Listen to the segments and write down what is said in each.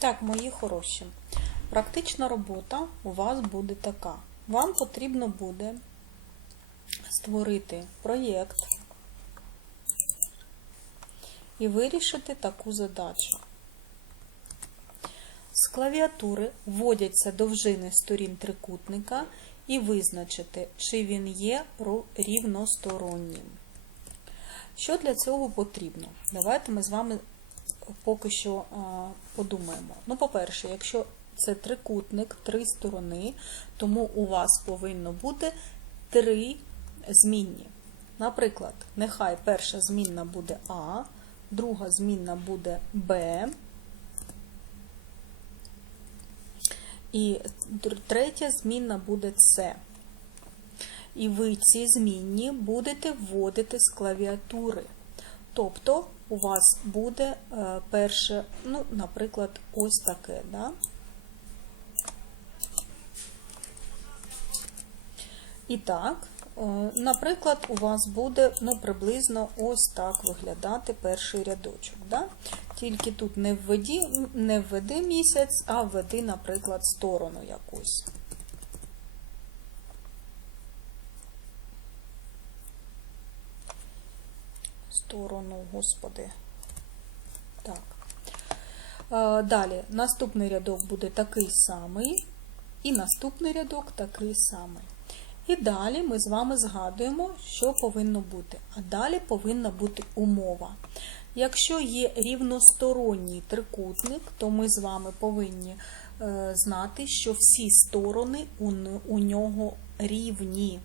Так, мої хороші. Практична робота у вас буде така. Вам потрібно буде створити проєкт і вирішити таку задачу. З клавіатури вводяться довжини сторін трикутника і визначити, чи він є рівностороннім. Що для цього потрібно? Давайте ми з вами поки що подумаємо. Ну, по-перше, якщо це трикутник, три сторони, тому у вас повинно бути три змінні. Наприклад, нехай перша змінна буде А, друга змінна буде Б, і третя змінна буде С. І ви ці змінні будете вводити з клавіатури. Тобто у вас буде е, перше, ну, наприклад, ось таке. Да? І так, е, наприклад, у вас буде ну, приблизно ось так виглядати перший рядочок. Да? Тільки тут не введи, не введи місяць, а введи, наприклад, сторону якусь. Сторону, господи. Так. Е, Далі, наступний рядок буде такий самий, і наступний рядок такий самий. І далі ми з вами згадуємо, що повинно бути. А далі повинна бути умова. Якщо є рівносторонній трикутник, то ми з вами повинні е, знати, що всі сторони у, у нього рівні.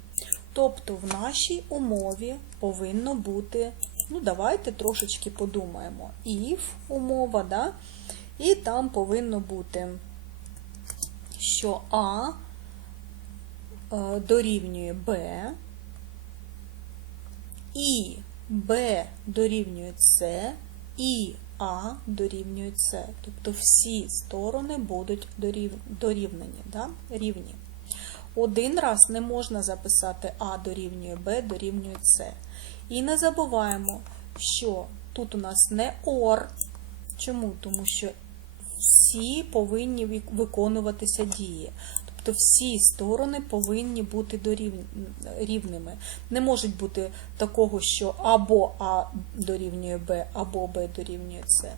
Тобто в нашій умові повинно бути, ну давайте трошечки подумаємо, if умова, да? і там повинно бути, що А е, дорівнює Б, і Б дорівнює С, і А дорівнює С. Тобто всі сторони будуть дорів- дорівнені, да? рівні. Один раз не можна записати А дорівнює Б дорівнює С. І не забуваємо, що тут у нас не OR. Чому? Тому що всі повинні виконуватися дії. Тобто всі сторони повинні бути рівними. Не може бути такого, що або А дорівнює Б, або Б дорівнює С.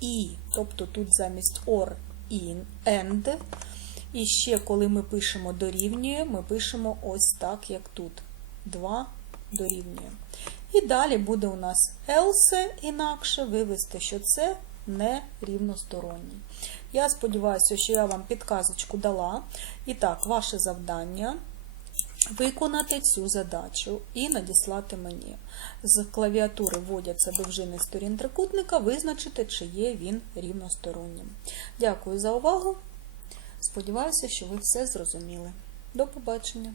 І, тобто тут замість OR in, AND. І ще, коли ми пишемо дорівнює, ми пишемо ось так, як тут. 2 дорівнює. І далі буде у нас else інакше вивести, що це не рівносторонній. Я сподіваюся, що я вам підказочку дала. І так, ваше завдання виконати цю задачу і надіслати мені. З клавіатури вводяться довжини сторін трикутника, визначити, чи є він рівностороннім. Дякую за увагу. Сподіваюся, що ви все зрозуміли. До побачення!